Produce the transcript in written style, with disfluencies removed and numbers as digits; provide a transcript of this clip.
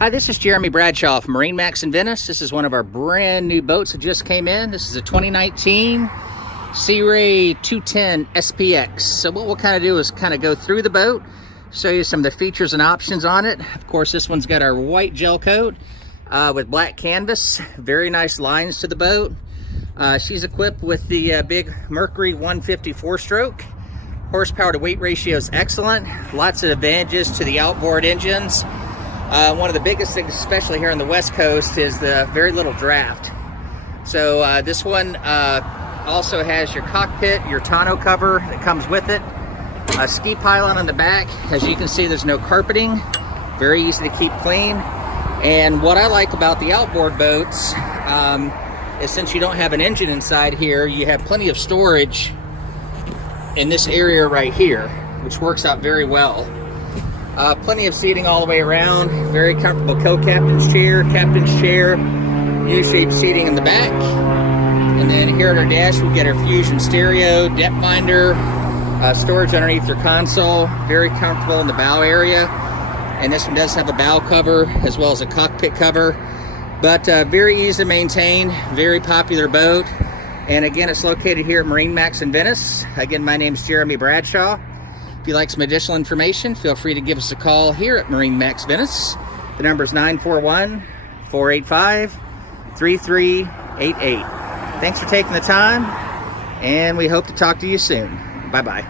Hi, this is Jeremy Bradshaw from MarineMax in Venice. This is one of our brand new boats that just came in. This is a 2019 Sea Ray 210 SPX. So what we'll kind of do is kind of go through the boat, show you some of the features and options on it. Of course, this one's got our white gel coat with black canvas. Very nice lines to the boat. She's equipped with the big Mercury 154 stroke. Horsepower to weight ratio is excellent. Lots of advantages to the outboard engines. One of the biggest things, especially here on the West Coast, is the very little draft. So this one also has your cockpit, your tonneau cover that comes with it, a ski pylon on the back. As you can see, there's no carpeting, very easy to keep clean. And what I like about the outboard boats is since you don't have an engine inside here, you have plenty of storage in this area right here, which works out very well. Plenty of seating all the way around, very comfortable co-captain's chair, U-shaped seating in the back. And then here at our dash, we get our Fusion stereo, depth finder, storage underneath your console, very comfortable in the bow area. And this one does have a bow cover as well as a cockpit cover, but very easy to maintain, very popular boat. And again, it's located here at MarineMax in Venice. Again, my name's Jeremy Bradshaw. If you'd like some additional information, feel free to give us a call here at MarineMax Venice. The number is 941-485-3388. Thanks for taking the time, and we hope to talk to you soon. Bye-bye.